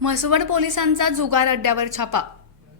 म्हसवड पोलिसांचा जुगार अड्ड्यावर छापा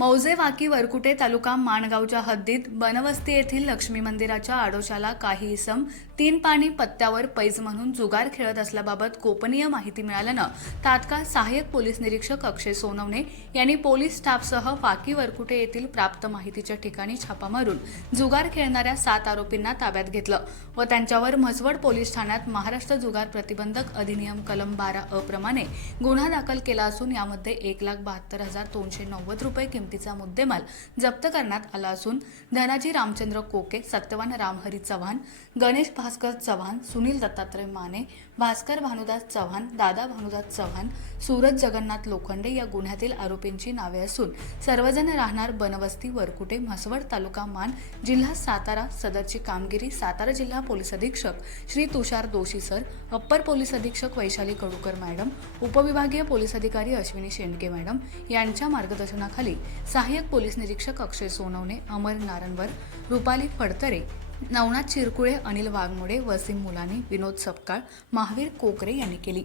मौजे वाकी वरकुटे तालुका माणगावच्या हद्दीत बनवस्ती येथील लक्ष्मी मंदिराच्या आडोशाला काही इसम तीन पाणी पत्त्यावर पैज म्हणून जुगार खेळत असल्याबाबत गोपनीय माहिती मिळाल्यानं तात्काळ सहाय्यक पोलीस निरीक्षक अक्षय सोनवणे यांनी पोलीस स्टाफसह वाकी वरकुटे येथील प्राप्त माहितीच्या ठिकाणी छापा मारून जुगार खेळणाऱ्या सात आरोपींना ताब्यात घेतलं व त्यांच्यावर म्हसवड पोलीस ठाण्यात महाराष्ट्र जुगार प्रतिबंधक अधिनियम कलम बारा अप्रमाणे प्रमाणे गुन्हा दाखल केला असून यामध्ये एक लाख बहात्तर हजार दोनशे नव्वद रुपये किंमत किमतीचा मुद्देमाल जप्त करण्यात आला असून धनाजी रामचंद्र कोके सत्यवान रामहरी चव्हाण गणेश भास्कर चव्हाण सुनील दत्तात्रय माने भास्कर भानुदास चव्हाण दादा भानुदास चव्हाण सूरज जगन्नाथ लोखंडे या गुन्ह्यातील आरोपींची नावे असून सर्वजण राहणार बनवस्ती वरकुटे म्हसवड तालुका मान जिल्हा सातारा सदरची कामगिरी सातारा जिल्हा पोलीस अधीक्षक Shri Tushar Doshi sir upper police अधीक्षक वैशाली कडूकर मॅडम उपविभागीय पोलीस अधिकारी अश्विनी शेंडगे मॅडम यांच्या मार्गदर्शनाखाली सहाय्यक पोलीस निरीक्षक अक्षय सोनवणे अमर नारनवर रुपाली फडतरे नवनाथ चिरकुळे अनिल वाघमोडे वसीम मुलानी विनोद सपकाळ महावीर कोकरे यांनी केली.